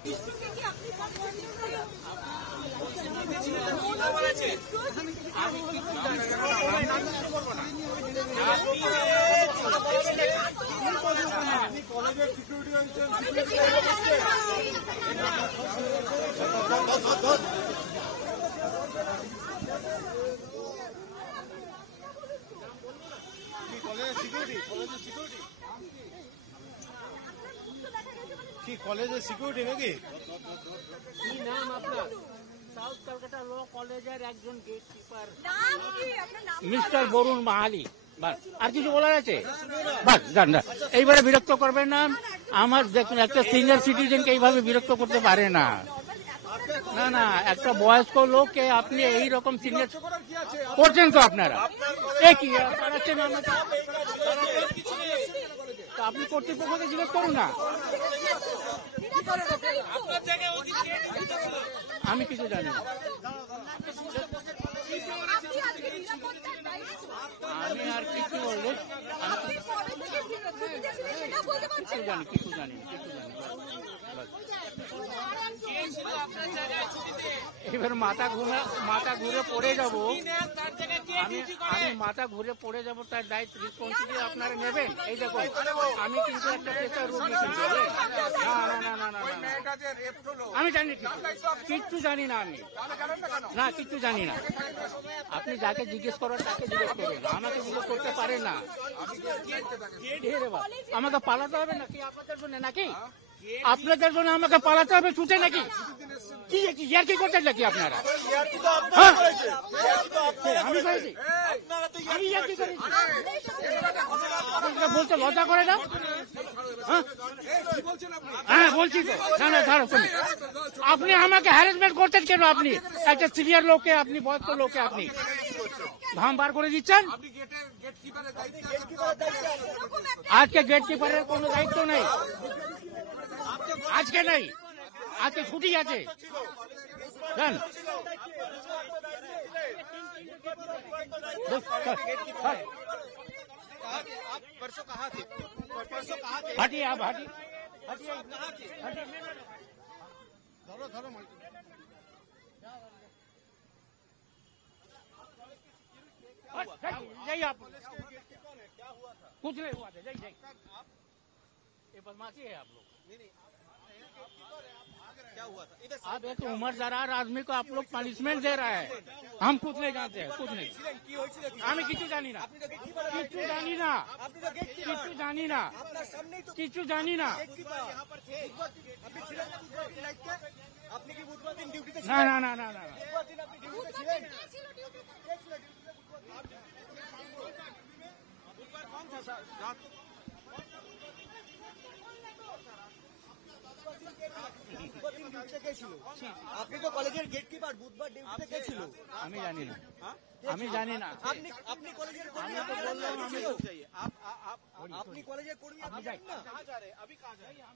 কি কলেজের সিকিউরিটি নাকি? কি নাম আপনার? সাউথ কলকাতা ল কলেজের একজন gate keeper mister Barun Mahali. বাস, আর কিছু বলার আছে? বাস যান না, এইবারে বিরক্ত করবেন না। আমার দেখুন, একটা সিনিয়র সিটিজেনকে এইভাবে বিরক্ত করতে পারে না। না না, একটা বয়স্ক লোককে আপনি এই রকম সিনিয়র করছেন তো আপনারা? এ কি পারাচ্ছেন? আপনি কর্তৃপক্ষকে জিজ্ঞেস করুন না। আমি কিছু জানি না। আমি আর কিছু বললে কিছু জানি। এবার মাথা ঘুরে পড়ে যাব, আমি মাথা ঘুরে পড়ে যাব, তার দায়িত্ব রেসপন্সিবিলিটি আপনারা নেবেন। এই দেখুন, আমি কিন্তু একটা পেশার রোগী, কিন্তু না, আমি জানি কিচ্ছু জানি না। আমি না, কিচ্ছু জানি না। আপনি যাকে জিজ্ঞেস করেন তাকে জিজ্ঞেস করুন, আমাকে জিজ্ঞেস করতে পারেন না। আমাকে পালাতে হবে নাকি আপনাদের জন্য? নাকি আপনাদের জন্য আমাকে পালাতে হবে ছুটে? নাকি ইয়ার কি করছেন নাকি আপনারা? আমি করেছি? আমি ইয়ার কি করেছি? বলতে লজ্জা করে না? হ্যাঁ বলছি তো। না ধরো, আপনি আমাকে হ্যারাসমেন্ট করছেন কেন? আপনি একটা সিনিয়র লোককে, আপনি বয়স্ক লোককে আপনি ধাম বার করে দিচ্ছেন। আজকে গেট কিপারের কোনো দায়িত্ব নেই, আজকে নেই, আজকে ছুটি আছে। জান हटिए, आप हटिए, जाइए आप। कुछ नहीं हुआ था, जाइए। ये बदमाशी है आप लोग। क्या हुआ था? अब एक उम्र दराज आदमी को आप लोग पनिशमेंट दे रहा है। हम कुछ नहीं जानते हैं, कुछ नहीं। हमें किचु जानी ना, किचु जानी ना, किचु जानी ना, किचु जानी ना। ना আপনি তো কলেজের গেট কিপার, বুধবার ডিউটিতে কে ছিল? আমি জানি না, আমি জানি না। আপনি কলেজের কর্মী, আপনি কলেজের কর্মী, আপনি জানেন না? कहां जा रहे हैं अभी? कहां जा रहे हैं?